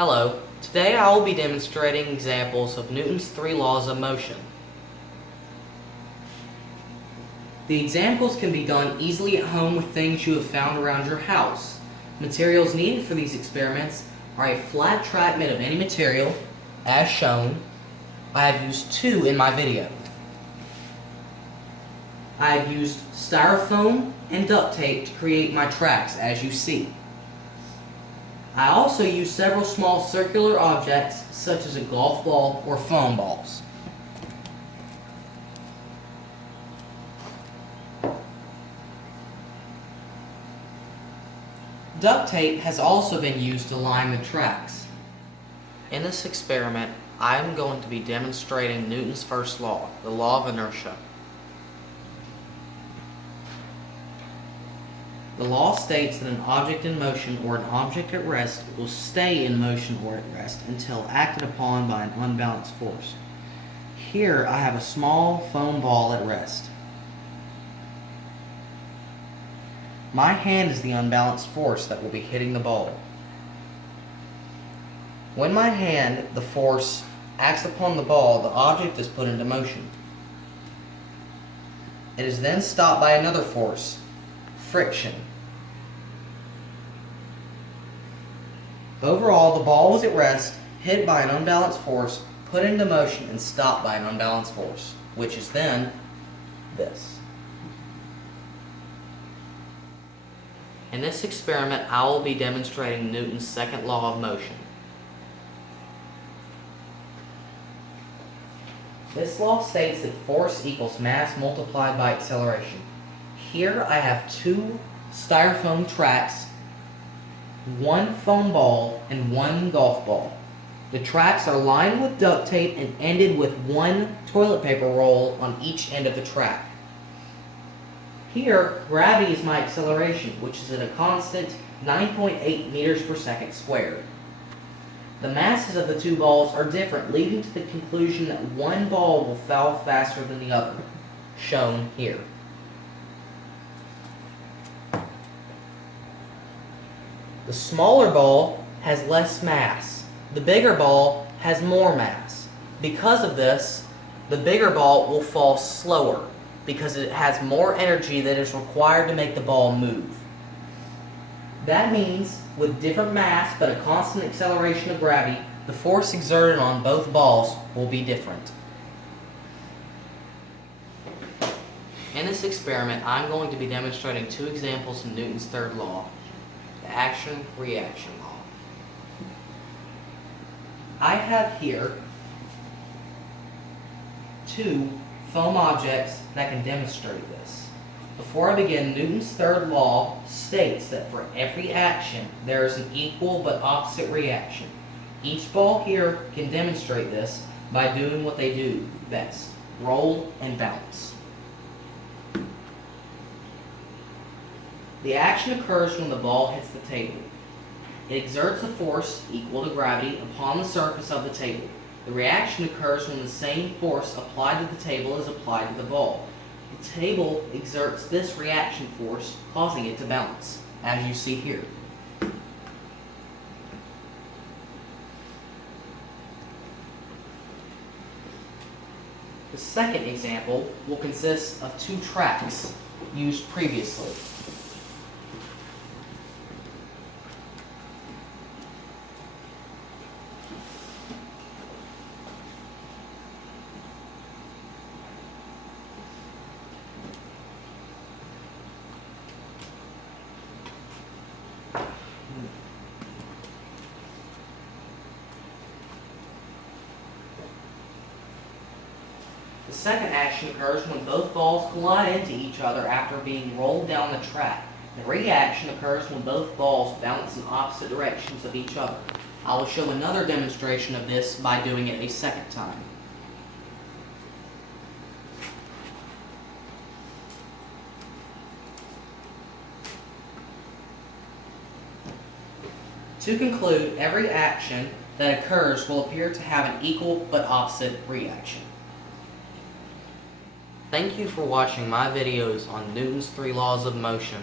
Hello, today I will be demonstrating examples of Newton's 3 laws of motion. The examples can be done easily at home with things you have found around your house. Materials needed for these experiments are a flat track made of any material, as shown. I have used 2 in my video. I have used styrofoam and duct tape to create my tracks, as you see. I also use several small circular objects such as a golf ball or foam balls. Duct tape has also been used to line the tracks. In this experiment, I am going to be demonstrating Newton's first law, the law of inertia. The law states that an object in motion or an object at rest will stay in motion or at rest until acted upon by an unbalanced force. Here I have a small foam ball at rest. My hand is the unbalanced force that will be hitting the ball. When my hand, the force, acts upon the ball, the object is put into motion. It is then stopped by another force, friction. Overall, the ball was at rest, hit by an unbalanced force, put into motion, and stopped by an unbalanced force, which is then this. In this experiment, I will be demonstrating Newton's second law of motion. This law states that force equals mass multiplied by acceleration. Here I have 2 styrofoam tracks, 1 foam ball, and 1 golf ball. The tracks are lined with duct tape and ended with 1 toilet paper roll on each end of the track. Here, gravity is my acceleration, which is at a constant 9.8 meters per second squared. The masses of the 2 balls are different, leading to the conclusion that 1 ball will fall faster than the other, shown here. The smaller ball has less mass. The bigger ball has more mass. Because of this, the bigger ball will fall slower because it has more energy that is required to make the ball move. That means, with different mass but a constant acceleration of gravity, the force exerted on both balls will be different. In this experiment, I'm going to be demonstrating 2 examples of Newton's third law, the action-reaction law. I have here 2 foam objects that can demonstrate this. Before I begin, Newton's third law states that for every action, there is an equal but opposite reaction. Each ball here can demonstrate this by doing what they do best, roll and bounce. The action occurs when the ball hits the table. It exerts a force equal to gravity upon the surface of the table. The reaction occurs when the same force applied to the table is applied to the ball. The table exerts this reaction force, causing it to bounce, as you see here. The second example will consist of 2 tracks used previously. The second action occurs when both balls collide into each other after being rolled down the track. The reaction occurs when both balls bounce in opposite directions of each other. I will show another demonstration of this by doing it a second time. To conclude, every action that occurs will appear to have an equal but opposite reaction. Thank you for watching my videos on Newton's 3 laws of motion.